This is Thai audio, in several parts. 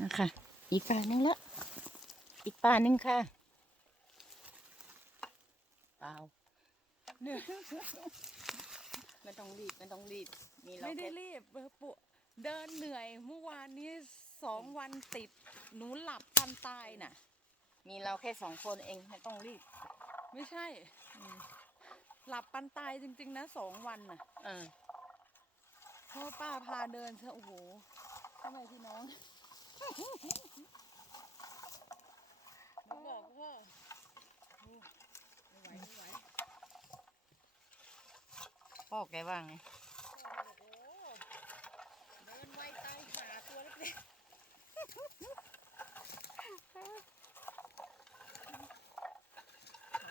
นะคะ อีกป่าหนึ่งละ อีกป่าหนึ่งค่ะเปล่าเนี่ยไม่ต้องรีบไม่ต้องรีบ มีเราไม่ได้แค่รีบเออปุเดินเหนื่อยเมื่อวานนี้สองวันติด หนูหลับปันตายน่ะ มีเราแค่สองคนเองไม่ต้องรีบ ไม่ใช่ หลับปันตายจริง ๆ นะสองวันน่ะ เออเพราะป้าพาเดินเชโอ้โหทำไมพี่น้อง หนูบอกพ่อโอ้ไม่ไหวไม่ไหวพ่อแกว่าไงโอ้โหเดินไวตายหาตัวเล็กๆเขา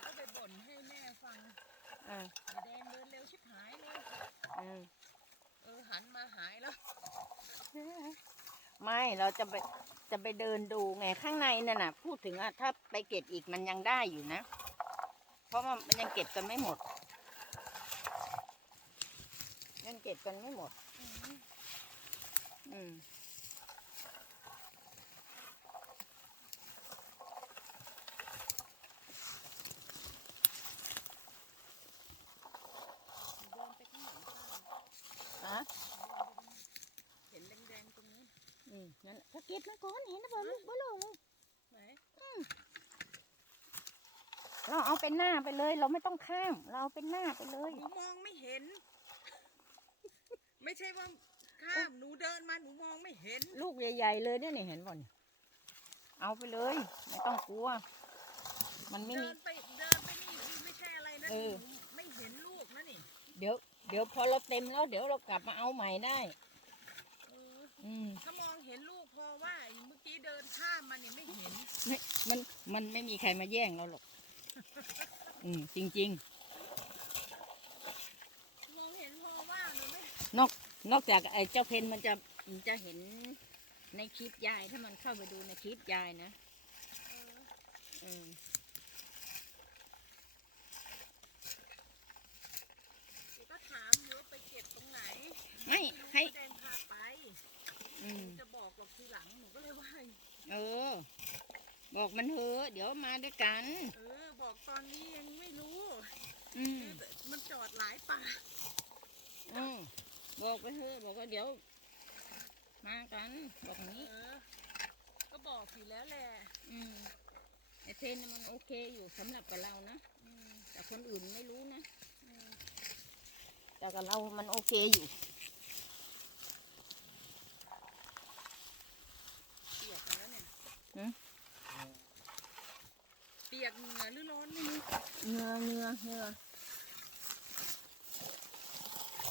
ก็ไปบ่นให้แม่ฟังเออไอ้แดงเดินเร็วชิบหายเลย เออ เออหันมาหายแล้ว ไม่เราจะไปจะไปเดินดูไงข้างในนั่นน่ะพูดถึงอะถ้าไปเก็บอีกมันยังได้อยู่นะ เพราะว่ามันยังเก็บกันไม่หมด ยังเก็บกันไม่หมด อืม เดินไปข้างหลังบ้าน อะ เห็นแดงๆตรงนู้น อืมนั่นถ้าเก็บมันก่อนเห็นนะบอลูกบอลูกไหนเราเอาเป็นหน้าไปเลย เราไม่ต้องข้ามเราเอาเป็นหน้าไปเลย หนูมองไม่เห็น ไม่ใช่ว่าข้ามหนูเดินมาหนูมองไม่เห็น ลูกใหญ่ ๆ เลยเนี่ยนี่เห็นบ่เนี่ยเอาไปเลย ไม่ต้องกลัว มันไม่เดิมีนไปเดินไปนี่คือไม่ใช่อะไรนะเออหนูไม่เห็นลูกนะนี่ เดี๋ยว เดี๋ยวพอเราเต็มแล้ว เดี๋ยวเรากลับมาเอาใหม่ได้ เออ อืม ถ้ามองเห็นลูกพอว่าไอ้เมื่อกี้เดินข้ามมาเนี่ยไม่เห็น ไม่ มันมันไม่มีใครมาแย่งเราหรอก อืมจริง มองเห็นพอว่าหนูไม่ๆ นอกนอกจากไอ้เจ้าเพนมันจะมันจะเห็นในคลิปยายถ้ามันเข้าไปดูในคลิปยายนะเอออืมเดี๋ยวก็ถามอยู่ว่าไปเก็บตรงไหนไม่รู้ให้ว่าแดงพาไปอืม จะบอกหรอกทีหลังหนูก็เลยว่าเออ บอกมันเถอะเดี๋ยวมาด้วยกัน เออ บอกตอนนี้ยังไม่รู้ อืมมันจอดหลายป่าอืมบอกไปเถอะบอกว่าเดี๋ยว มากัน บอกอย่างเอนี้อก็บอกอยู่แล้วแหละ อืมไอ้เพนน่ะมันโอเคอยู่สำหรับกับเรานะอืมแต่คนอื่นไม่รู้นะอืมแต่กับเรามันโอเคอยู่เปียกกันแล้วเนี่ยหืม เหงื่อหรือร้อนไม่รู้เหงือเหงือเหงือ